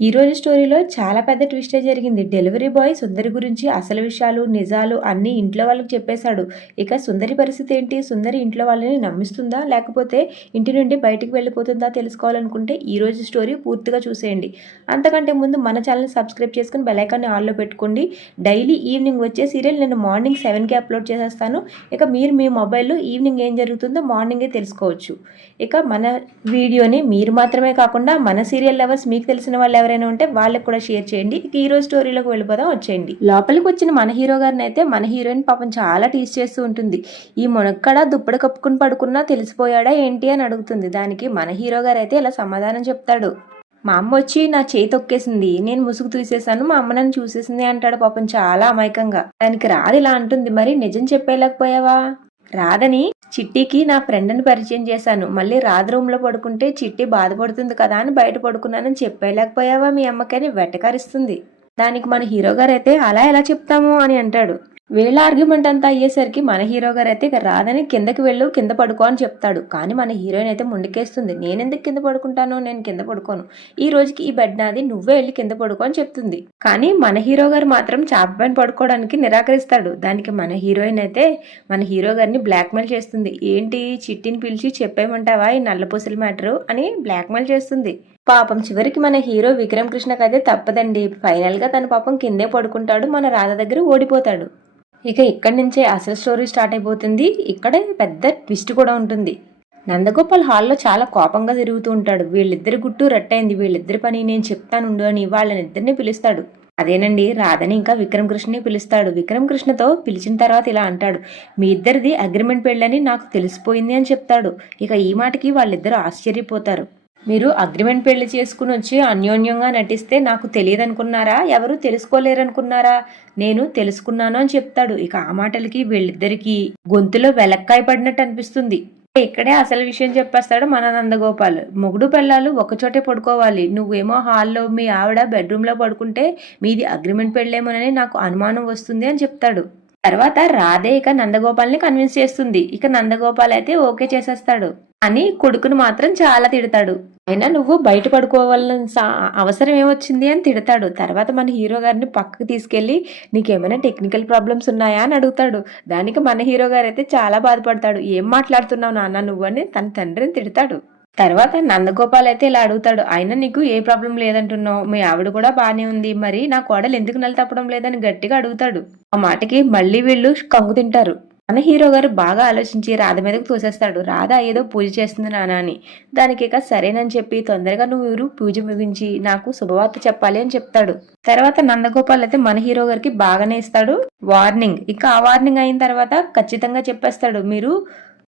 ఈరోజు స్టోరీలో చాలా పెద్ద ట్విస్టే జరిగింది. డెలివరీ బాయ్ సుందరి గురించి అసలు విషయాలు, నిజాలు అన్నీ ఇంట్లో వాళ్ళకి చెప్పేశాడు. ఇక సుందరి పరిస్థితి ఏంటి? సుందరి ఇంట్లో వాళ్ళని నమ్మిస్తుందా? లేకపోతే ఇంటి నుండి బయటికి వెళ్ళిపోతుందా? తెలుసుకోవాలనుకుంటే ఈరోజు స్టోరీ పూర్తిగా చూసేయండి. అంతకంటే ముందు మన ఛానల్ని సబ్స్క్రైబ్ చేసుకుని బెల్ ఐకాన్ని ఆన్లో పెట్టుకోండి. డైలీ ఈవినింగ్ వచ్చే సీరియల్ నేను మార్నింగ్ 7కి అప్లోడ్ చేసేస్తాను. ఇక మీరు మీ మొబైల్లో ఈవినింగ్ ఏం జరుగుతుందో మార్నింగే తెలుసుకోవచ్చు. ఇక మన వీడియోని మీరు మాత్రమే కాకుండా మన సీరియల్ లవర్స్ మీకు తెలిసిన వాళ్ళు ఎవరైనా ఉంటే వాళ్ళకి కూడా షేర్ చేయండి. ఇక ఈరోజు స్టోరీలోకి వెళ్ళిపోదాం, వచ్చేయండి. లోపలికి వచ్చిన మన హీరో గారిని అయితే మన హీరోయిన్ పాపం చాలా టీస్ చేస్తూ ఉంటుంది. ఈ మునక్కడ దుప్పటి కప్పుకుని పడుకున్నా తెలిసిపోయాడా ఏంటి అని అడుగుతుంది. దానికి మన హీరో గారు అయితే ఇలా సమాధానం చెప్తాడు. మా అమ్మ వచ్చి నా చేయి తొక్కేసింది, నేను ముసుగు తీసేసాను, మా అమ్మ నన్ను చూసేసింది అంటాడు పాపం చాలా అమాయకంగా. దానికి రాదు ఇలా అంటుంది, మరి నిజం చెప్పేలేకపోయావా? రాదని చిట్టికి నా ఫ్రెండ్ని పరిచయం చేశాను, మళ్ళీ రాధ రూమ్లో పడుకుంటే చిట్టి బాధపడుతుంది కదా అని బయట పడుకున్నానని చెప్పేలేకపోయావా మీ అమ్మకని వెటకారిస్తుంది. దానికి మన హీరో గారు అయితే అలా ఎలా చెప్తాము అని అంటాడు. వీళ్ళ ఆర్గ్యుమెంట్ అంతా అయ్యేసరికి మన హీరో గారు అయితే ఇక రాదని కిందకి వెళ్ళు, కింద పడుకో అని చెప్తాడు. కానీ మన హీరోయిన్ అయితే ముందుకేస్తుంది. నేనెందుకు కింద పడుకుంటాను, నేను కింద పడుకోను, ఈ రోజుకి ఈ బెడ్ నాది, నువ్వే వెళ్ళి కింద పడుకో అని చెప్తుంది. కానీ మన హీరో గారు మాత్రం చాప పైన పడుకోవడానికి నిరాకరిస్తాడు. దానికి మన హీరోయిన్ అయితే మన హీరో గారిని బ్లాక్మెయిల్ చేస్తుంది. ఏంటి, చిట్టిని పిలిచి చెప్పేయమంటావా ఈ నల్లపూసల మ్యాటరు అని బ్లాక్మెయిల్ చేస్తుంది. పాపం చివరికి మన హీరో విక్రమ్ కృష్ణకి అయితే తప్పదండి. ఫైనల్ గా తన పాపం కిందే పడుకుంటాడు, మన రాధ దగ్గర ఓడిపోతాడు. ఇక ఇక్కడి నుంచే అసలు స్టోరీ స్టార్ట్ అయిపోతుంది. ఇక్కడే పెద్ద ట్విస్ట్ కూడా ఉంటుంది. నందగోపాల్ హాల్లో చాలా కోపంగా తిరుగుతూ ఉంటాడు. వీళ్ళిద్దరి గుట్టు రట్టయింది, వీళ్ళిద్దరి పని నేను చెప్తానుండు అని వాళ్ళనిద్దరిని పిలుస్తాడు. అదేనండి, రాధని ఇంకా విక్రమ్ కృష్ణని పిలుస్తాడు. విక్రమ్ కృష్ణతో పిలిచిన తర్వాత ఇలా అంటాడు, మీ ఇద్దరిది అగ్రిమెంట్ పెళ్ళని నాకు తెలిసిపోయింది అని చెప్తాడు. ఇక ఈ మాటకి వాళ్ళిద్దరూ ఆశ్చర్యపోతారు. మీరు అగ్రిమెంట్ పెళ్లి చేసుకుని వచ్చి అన్యోన్యంగా నటిస్తే నాకు తెలియదు అనుకున్నారా? ఎవరు తెలుసుకోలేరనుకున్నారా? నేను తెలుసుకున్నాను అని చెప్తాడు. ఇక ఆ మాటలకి వీళ్ళిద్దరికి గొంతులో వెలక్కాయ పడినట్టు అనిపిస్తుంది. ఇక్కడే అసలు విషయం చెప్పేస్తాడు మన నందగోపాల్. మొగుడు పెళ్ళాలు ఒకచోటే పడుకోవాలి, నువ్వేమో హాల్లో, మీ ఆవిడ బెడ్రూమ్ లో పడుకుంటే మీది అగ్రిమెంట్ పెళ్ళేమోనని నాకు అనుమానం వస్తుంది అని చెప్తాడు. తర్వాత రాధే ఇక నందగోపాల్ని కన్విన్స్ చేస్తుంది. ఇక నందగోపాల్ అయితే ఓకే చేసేస్తాడు. అని కొడుకును మాత్రం చాలా తిడతాడు. అయినా నువ్వు బయట పడుకోవాలని అవసరం ఏమొచ్చింది అని తిడతాడు. తర్వాత మన హీరో గారిని పక్కకు తీసుకెళ్లి నీకేమైనా టెక్నికల్ ప్రాబ్లమ్స్ ఉన్నాయా అని అడుగుతాడు. దానికి మన హీరో గారు అయితే చాలా బాధపడతాడు. ఏం మాట్లాడుతున్నావు నాన్న నువ్వు అని తన తండ్రిని తిడతాడు. తర్వాత నందగోపాల్ అయితే ఇలా అడుగుతాడు, అయినా నీకు ఏ ప్రాబ్లం లేదంటున్నావు, మీ ఆవిడ కూడా బానే ఉంది, మరి నా కోడలు ఎందుకు నెల తప్పడం లేదని గట్టిగా అడుగుతాడు. ఆ మాటకి మళ్ళీ వీళ్ళు కంగు తింటారు. మన హీరో గారు బాగా ఆలోచించి రాధ మీదకు తోసేస్తాడు. రాధ ఏదో పూజ చేస్తుంది నాన్న అని. దానికి ఇక సరేనని చెప్పి తొందరగా నువ్వు పూజ ముగించి నాకు శుభవార్త చెప్పాలి అని చెప్తాడు. తర్వాత నందగోపాల్ అయితే మన హీరో గారికి బాగానే ఇస్తాడు వార్నింగ్. ఇక ఆ వార్నింగ్ అయిన తర్వాత ఖచ్చితంగా చెప్పేస్తాడు, మీరు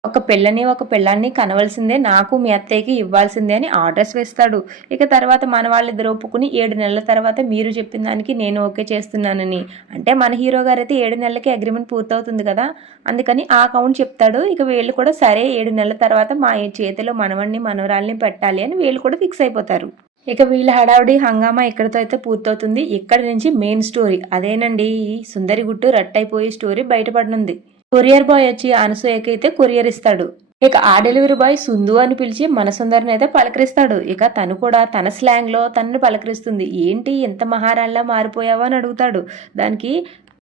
ఒక పెళ్ళాన్ని కనవలసిందే, నాకు మీ అత్తయ్యకి ఇవ్వాల్సిందే అని ఆర్డర్స్ వేస్తాడు. ఇక తర్వాత మన వాళ్ళిద్దరు ఒప్పుకుని 7 నెలల తర్వాత మీరు చెప్పిన దానికి నేను ఓకే చేస్తున్నానని. అంటే మన హీరో గారు అయితే 7 నెలలకి అగ్రిమెంట్ పూర్తవుతుంది కదా, అందుకని ఆ కౌంట్ చెప్తాడు. ఇక వీళ్ళు కూడా సరే 7 నెలల తర్వాత మా చేతిలో మనవణ్ణి మనవరాల్ని పెట్టాలి అని వీళ్ళు కూడా ఫిక్స్ అయిపోతారు. ఇక వీళ్ళ హడావుడి హంగామా ఇక్కడితో అయితే పూర్తవుతుంది. ఇక్కడి నుంచి మెయిన్ స్టోరీ అదేనండి, ఈ సుందరి గుట్టు రట్టయిపోయే స్టోరీ బయటపడనుంది. కొరియర్ బాయ్ వచ్చి అనసూయకి అయితే కొరియర్ ఇస్తాడు. ఇక ఆ డెలివరీ బాయ్ సుందు అని పిలిచి మన సుందరిని అయితే పలకరిస్తాడు. ఇక తను కూడా తన స్లాంగ్ లో తనని పలకరిస్తుంది. ఏంటి ఎంత మహారాణిలా మారిపోయావా అని అడుగుతాడు. దానికి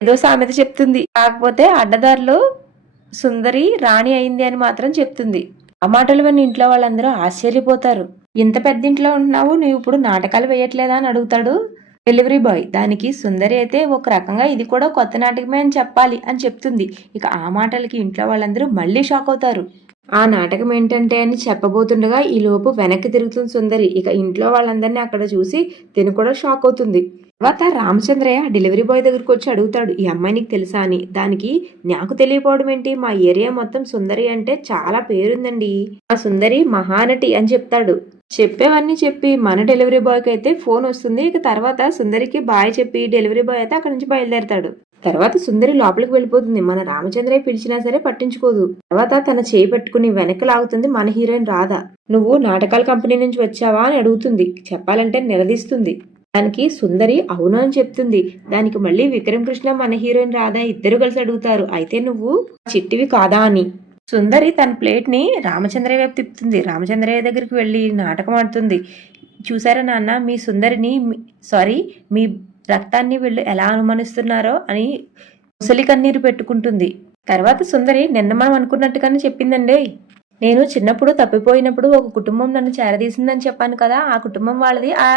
ఏదో సామెత చెప్తుంది, కాకపోతే అడ్డదారిలో సుందరి రాణి అయింది అని మాత్రం చెప్తుంది. ఆ మాటలు విని ఇంట్లో వాళ్ళందరూ ఆశ్చర్యపోతారు. ఇంత పెద్ద ఇంట్లో ఉంటున్నావు, నువ్వు ఇప్పుడు నాటకాలు వేయట్లేదా అని అడుగుతాడు డెలివరీ బాయ్. దానికి సుందరి అయితే ఒక రకంగా ఇది కూడా కొత్త నాటకమే అని చెప్పాలి అని చెప్తుంది. ఇక ఆ మాటలకి ఇంట్లో వాళ్ళందరూ మళ్ళీ షాక్ అవుతారు. ఆ నాటకం ఏంటంటే అని చెప్పబోతుండగా ఈ లోపు వెనక్కి తిరుగుతుంది సుందరి. ఇక ఇంట్లో వాళ్ళందరినీ అక్కడ చూసి తిను కూడా షాక్ అవుతుంది. తర్వాత రామచంద్రయ్య డెలివరీ బాయ్ దగ్గరకు వచ్చి అడుగుతాడు, ఈ అమ్మాయి నీకు తెలుసా అని. దానికి నాకు తెలియకపోవడం ఏంటి, మా ఏరియా మొత్తం సుందరి అంటే చాలా పేరుందండి, ఆ సుందరి మహానటి అని చెప్తాడు. చెప్పేవన్నీ చెప్పి మన డెలివరీ బాయ్కి అయితే ఫోన్ వస్తుంది. ఇక తర్వాత సుందరికి బాయ్ చెప్పి డెలివరీ బాయ్ అయితే అక్కడి నుంచి బయలుదేరతాడు. తర్వాత సుందరి లోపలికి వెళ్ళిపోతుంది. మన రామచంద్రయ్య పిలిచినా సరే పట్టించుకోదు. తర్వాత తన చేయి పట్టుకుని వెనక్కి లాగుతుంది మన హీరోయిన్ రాధ. నువ్వు నాటకాల కంపెనీ నుంచి వచ్చావా అని అడుగుతుంది. చెప్పాలంటే నిలదీస్తుంది. దానికి సుందరి అవును అని చెప్తుంది. దానికి మళ్ళీ విక్రమ్ కృష్ణ మన హీరోయిన్ రాధ ఇద్దరు కలిసి అడుగుతారు, అయితే నువ్వు చిట్టివి కాదా అని. సుందరి తన ప్లేట్ ని రామచంద్రయ్య వైపు తిప్పుతుంది. రామచంద్రయ్య దగ్గరికి వెళ్ళి నాటకం ఆడుతుంది. చూసారా నాన్న మీ సుందరిని మీ రక్తాన్ని వీళ్ళు ఎలా అనుమానిస్తున్నారో అని ముసలి కన్నీరు పెట్టుకుంటుంది. తర్వాత సుందరి నిన్న మనం అనుకున్నట్టుగానే చెప్పిందండి. నేను చిన్నప్పుడు తప్పిపోయినప్పుడు ఒక కుటుంబం నన్ను చేరదీసిందని చెప్పాను కదా, ఆ కుటుంబం వాళ్ళది ఆ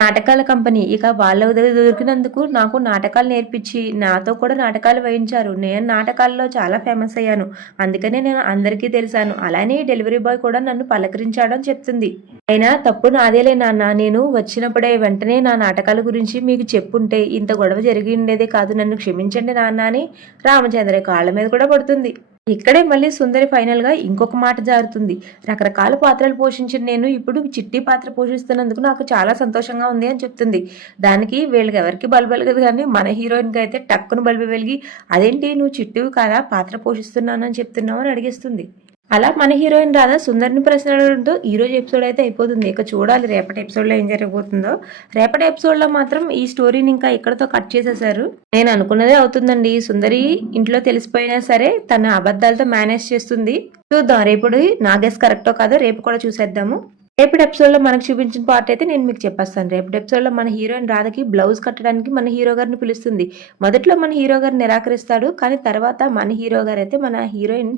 నాటకాల కంపెనీ. ఇక వాళ్ళ దొరికినందుకు నాకు నాటకాలు నేర్పించి నాతో కూడా నాటకాలు వేయించారు. నేను నాటకాల్లో చాలా ఫేమస్ అయ్యాను. అందుకనే నేను అందరికీ తెలిసాను. అలానే డెలివరీ బాయ్ కూడా నన్ను పలకరించాడని చెప్తుంది. అయినా తప్పు నాదేలే నాన్న. నేను వచ్చినప్పుడే వెంటనే నా నాటకాల గురించి మీకు చెప్పుంటే ఇంత గొడవ జరిగి ఉండేదే కాదు. నన్ను క్షమించండి నాన్న అని రామచంద్ర కాళ్ళ మీద కూడా పడుతుంది. ఇక్కడే మళ్ళీ సుందరి ఫైనల్ గా ఇంకొక మాట జారుతుంది. రకరకాల పాత్రలు పోషించిన నేను ఇప్పుడు చిట్టి పాత్ర పోషిస్తున్నందుకు నాకు చాలా సంతోషంగా ఉంది అని చెప్తుంది. దానికి వీళ్ళకి ఎవరికి బల్బు వెలగదు, కానీ మన హీరోయిన్కి అయితే టక్కును బల్బు వెలిగి అదేంటి నువ్వు చిట్టివి కాదా పాత్ర పోషిస్తున్నానని చెప్తున్నావు అని అడిగేస్తుంది. అలా మన హీరోయిన్ రాధా సుందరిని ప్రశ్న అడగడంతో ఈరోజు ఎపిసోడ్ అయితే అయిపోతుంది. ఇక చూడాలి రేపటి ఎపిసోడ్లో ఏం జరగబోతుందో. రేపటి ఎపిసోడ్లో మాత్రం ఈ స్టోరీని ఇంకా ఇక్కడతో కట్ చేసేసారు. నేను అనుకున్నదే అవుతుందండి. సుందరి ఇంట్లో తెలిసిపోయినా సరే తన అబద్ధాలతో మేనేజ్ చేస్తుంది. చూద్దాం రేపు నాగేష్ కరెక్టో కాదో రేపు కూడా చూసేద్దాము. రేపటి ఎపిసోడ్లో మనకు చూపించిన పార్ట్ అయితే నేను మీకు చెప్పేస్తాను. రేపటి ఎపిసోడ్లో మన హీరోయిన్ రాధకి బ్లౌజ్ కట్టడానికి మన హీరో గారిని పిలుస్తుంది. మొదట్లో మన హీరో గారు నిరాకరిస్తాడు, కానీ తర్వాత మన హీరో గారు అయితే మన హీరోయిన్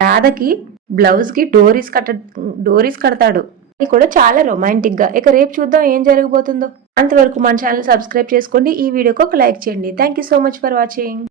రాధకి బ్లౌజ్ కి డోరీస్ కడతాడు. ఇది కూడా చాలా రొమాంటిక్ గా. ఇక రేపు చూద్దాం ఏం జరగబోతుందో. అంతవరకు మన ఛానల్ సబ్స్క్రైబ్ చేసుకోండి. ఈ వీడియోకి ఒక లైక్ చేయండి. Thank you so much for watching.